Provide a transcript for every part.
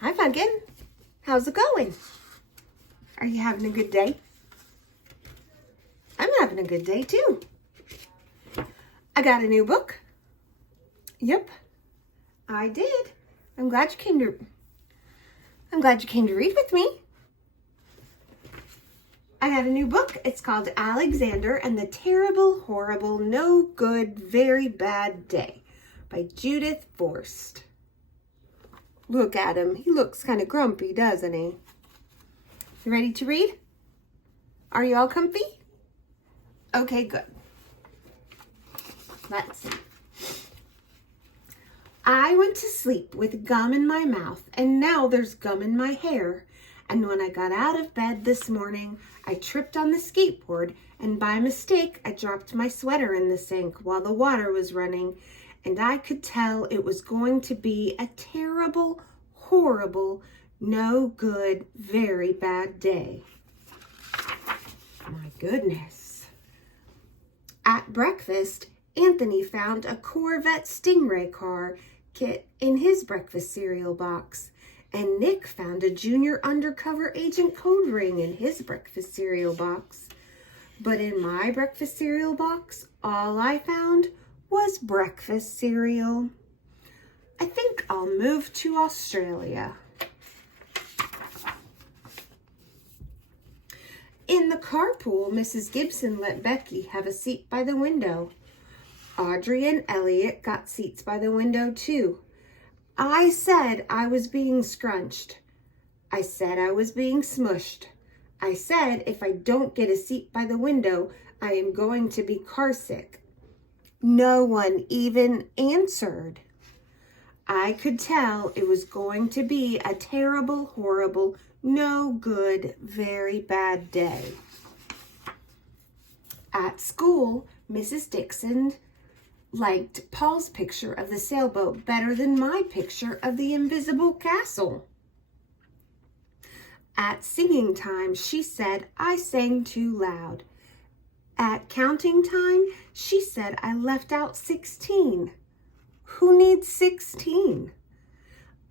Hi, Pumpkin. How's it going? Are you having a good day? I'm having a good day, too. I got a new book. Yep, I did. I'm glad you came to read with me. I got a new book. It's called Alexander and the Terrible, Horrible, No Good, Very Bad Day by Judith Forst. Look at him. He looks kind of grumpy, doesn't he? You ready to read? Are you all comfy? Okay, good. Let's see. I went to sleep with gum in my mouth, and now there's gum in my hair. And when I got out of bed this morning, I tripped on the skateboard, and by mistake, I dropped my sweater in the sink while the water was running, and I could tell it was going to be a terrible, horrible, no good, very bad day. My goodness. At breakfast, Anthony found a Corvette Stingray car kit in his breakfast cereal box, and Nick found a Junior Undercover Agent code ring in his breakfast cereal box. But in my breakfast cereal box, all I found was breakfast cereal. I think I'll move to Australia. In the carpool, Mrs. Gibson let Becky have a seat by the window. Audrey and Elliot got seats by the window too. I said I was being scrunched. I said I was being smushed. I said if I don't get a seat by the window, I am going to be carsick. No one even answered. I could tell it was going to be a terrible, horrible, no good, very bad day. At school, Mrs. Dixon liked Paul's picture of the sailboat better than my picture of the invisible castle. At singing time, she said I sang too loud. At counting time, she said I left out 16. Who needs 16?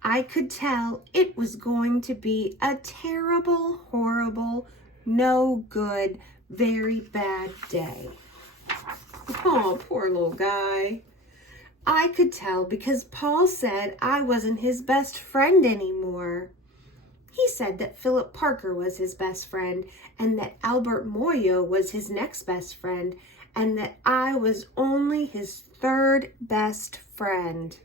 I could tell it was going to be a terrible, horrible, no good, very bad day. Oh, poor little guy. I could tell because Paul said I wasn't his best friend anymore. He said that Philip Parker was his best friend and that Albert Moyo was his next best friend and that I was only his third best friend.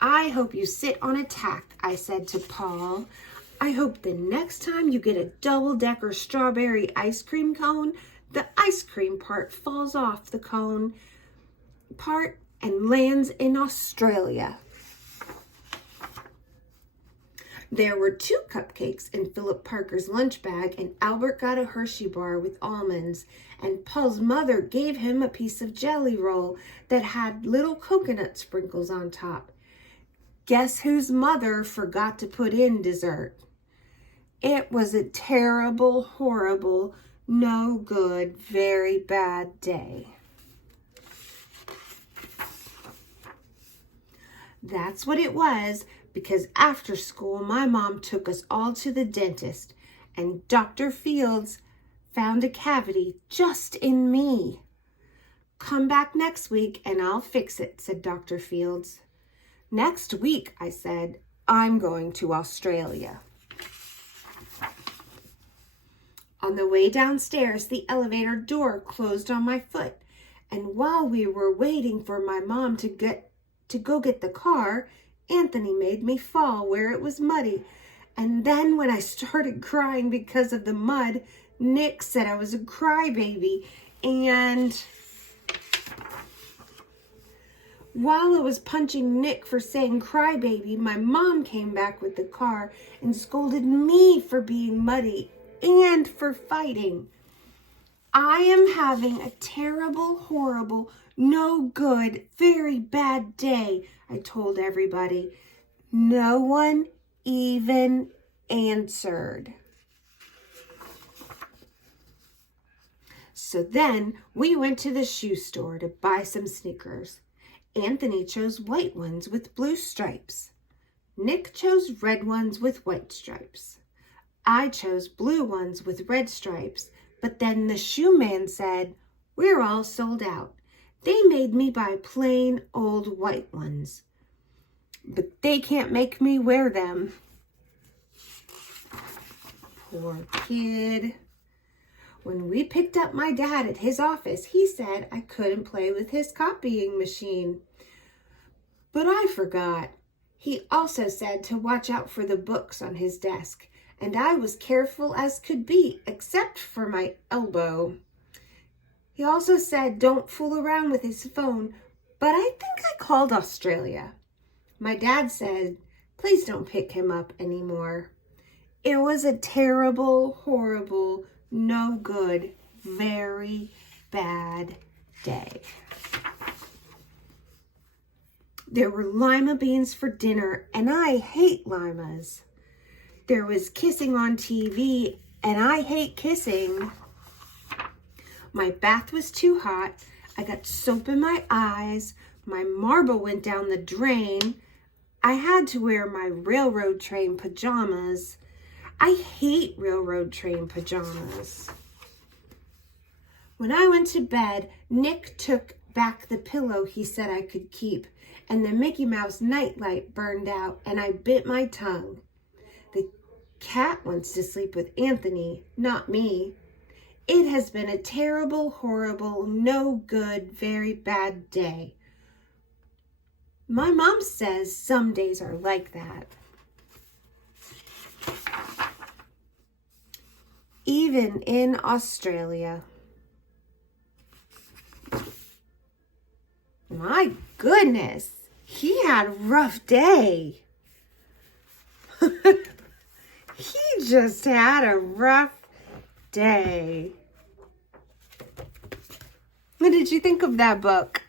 I hope you sit on a tack, I said to Paul. I hope the next time you get a double-decker strawberry ice cream cone, the ice cream part falls off the cone part and lands in Australia. There were 2 cupcakes in Philip Parker's lunch bag, and Albert got a Hershey bar with almonds, and Paul's mother gave him a piece of jelly roll that had little coconut sprinkles on top. Guess whose mother forgot to put in dessert? It was a terrible, horrible, no good, very bad day. That's what it was, because after school, my mom took us all to the dentist, and Dr. Fields found a cavity just in me. Come back next week and I'll fix it, said Dr. Fields. Next week, I said, I'm going to Australia. On the way downstairs, the elevator door closed on my foot, and while we were waiting for my mom to go get the car, Anthony made me fall where it was muddy. And then when I started crying because of the mud, Nick said I was a crybaby. And while I was punching Nick for saying crybaby, my mom came back with the car and scolded me for being muddy and for fighting. I am having a terrible, horrible, no good, very bad day, I told everybody. No one even answered. So then we went to the shoe store to buy some sneakers. Anthony chose white ones with blue stripes. Nick chose red ones with white stripes. I chose blue ones with red stripes, but then the shoe man said, we're all sold out. They made me buy plain old white ones, but they can't make me wear them. Poor kid. When we picked up my dad at his office, he said I couldn't play with his copying machine. But I forgot. He also said to watch out for the books on his desk, and I was careful as could be, except for my elbow. He also said don't fool around with his phone, but I think I called Australia. My dad said, please don't pick him up anymore. It was a terrible, horrible, no good, very bad day. There were lima beans for dinner, and I hate limas. There was kissing on TV, and I hate kissing. My bath was too hot. I got soap in my eyes. My marble went down the drain. I had to wear my railroad train pajamas. I hate railroad train pajamas. When I went to bed, Nick took back the pillow he said I could keep, and the Mickey Mouse nightlight burned out, and I bit my tongue. The cat wants to sleep with Anthony, not me. It has been a terrible, horrible, no good, very bad day. My mom says some days are like that. Even in Australia. My goodness, he had a rough day. He just had a rough day. What did you think of that book?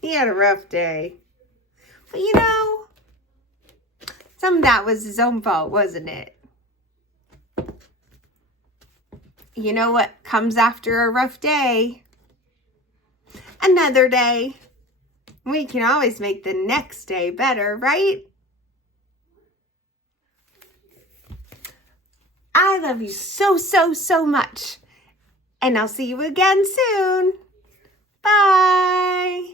He had a rough day. But you know, some of that was his own fault, wasn't it? You know what comes after a rough day? Another day. We can always make the next day better, right? I love you so, so, so much. And I'll see you again soon. Bye.